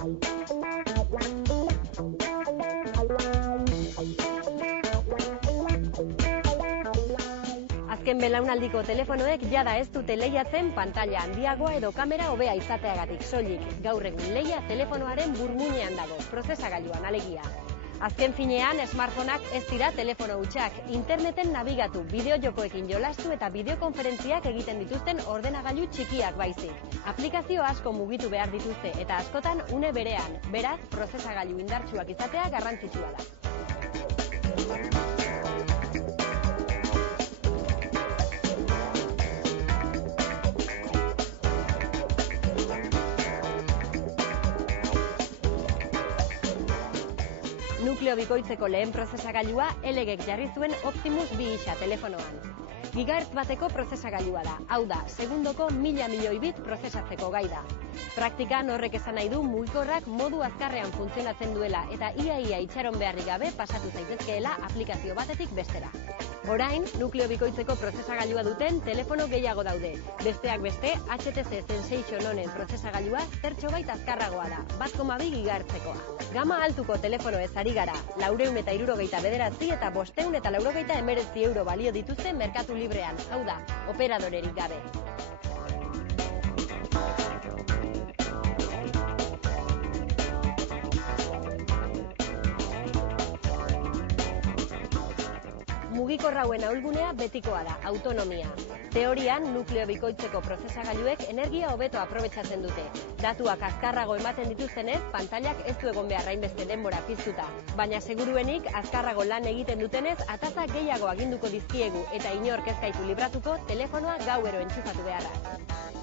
Azken belaunaldiko telefonoek jada ez dute lehiatzen pantalla handiagoa edo kamera hobea izateagatik soilik. Gaur egun lehia telefonoaren burmuinean dago, prozesagailuan alegia. Azken finean, smartphoneak ez dira telefono hutsak, interneten nabigatu, bideojokoekin jolastu eta bideokonferentziak egiten dituzten ordenagailu txikiak baizik. Aplikazio asko mugitu behar dituzte eta askotan une berean, beraz, prozesagailu indartsuak izatea garrantzitsua da. Nukleo bikoitzeko lehen prozesagailua LG-ek jarri zuen Optimus 2 telefonoan. Gigahertz bateko prozesagailua da, hau da, segundoko 1000 milioi bit prozesatzeko gai da. Praktikan horrek esan nahi du mugikorrak modu azkarrean funtzionatzen duela eta ia itxaron beharrik gabe pasatu zaitezkeela aplikazio batetik bestera. Orain, nukleo bikoitzeko prozesagailua duten telefono gehiago daude. Besteak beste, HTC Sensation honen prozesagailua zertxobait azkarragoa da, 1,2 gigahertzekoa. Gama altuko telefonoez ari gara, 469 eta 589 euro balio dituzte merkatu librean, hau da, operadorerik gabe. Mugikorrauen ahulgunea betikoa da, autonomia. Teorian, nukleo bikoitzeko prozesagailuek energia hobeto aprobetxatzen dute. Datuak azkarrago ematen dituztenez, pantailak ez du egon behar hainbeste denbora piztuta. Baina seguruenik, azkarrago lan egiten dutenez, ataza gehiago aginduko dizkiegu eta inork ez gaitu libratuko telefonoa gauero entxufatu beharra.